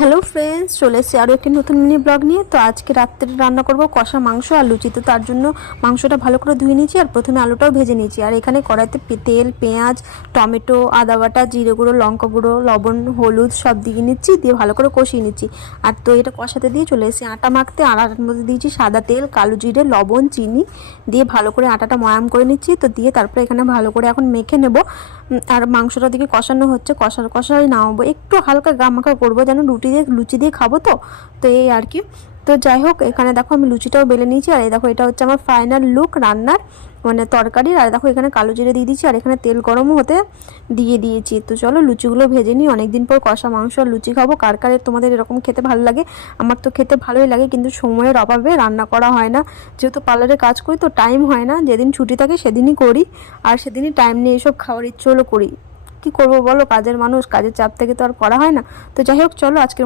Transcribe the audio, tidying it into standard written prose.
Hello friends, চলে এসেছি আরও একটি নতুন মিনি ব্লগ নিয়ে। তো আজকে রাত্রে রান্না করব কষা মাংস আর লুচি। তো তার জন্য মাংসটা ভালো করে ধুয়ে নিয়েছি আর প্রথমে আলুটাও ভেজে নিয়েছি। আর এখানে কড়াইতে তেল, পেঁয়াজ, টমেটো, আদা বাটা, জিরে গুঁড়ো, লঙ্কা গুঁড়ো, লবণ, হলুদ সব দিয়ে নিচ্ছি, দিয়ে ভালো করে কষিয়ে নিচ্ছি। আর তো এটা কষাতে দিয়ে চলে এসেছি আটা মাখতে। আর আটার মধ্যে দিয়েছি সাদা তেল, কালো জিরে, লবণ, চিনি দিয়ে ভালো করে আটাটা ময়াম করে নিচ্ছি। তো দিয়ে তারপরে এখানে ভালো করে এখন মেখে নেব। আর মাংসটা দিকে কষানো হচ্ছে, কষাই নামাবো, একটু হালকা গামাখা করবো যেন লুচি দিয়ে খাবো। তো এই আর কি। তো যাই হোক, এখানে দেখো আমি লুচিটাও বেলে নিয়েছি। আর এই দেখো, এটা হচ্ছে আমার ফাইনাল লুক রান্নার, মানে তরকারির। আর দেখো এখানে কালো জিরে দিয়ে দিয়েছি, আর এখানে তেল গরমও হতে দিয়ে দিয়েছি। তো চলো লুচিগুলো ভেজে নিই। অনেকদিন পর কষা মাংস আর লুচি খাবো। কার তোমাদের এরকম খেতে ভালো লাগে? আমার তো খেতে ভালোই লাগে, কিন্তু সময়ের অভাবে রান্না করা হয় না। যেহেতু পার্লারে কাজ করি তো টাইম হয় না, যেদিন ছুটি থাকে সেদিনই করি। আর সেদিনই টাইম নিয়ে এসব খাওয়ার ইচ্ছে হলো করি। কি করবো বলো, কাজের মানুষ, কাজের চাপ থেকে তো আর করা হয় না। তো যাই হোক, চলো আজকে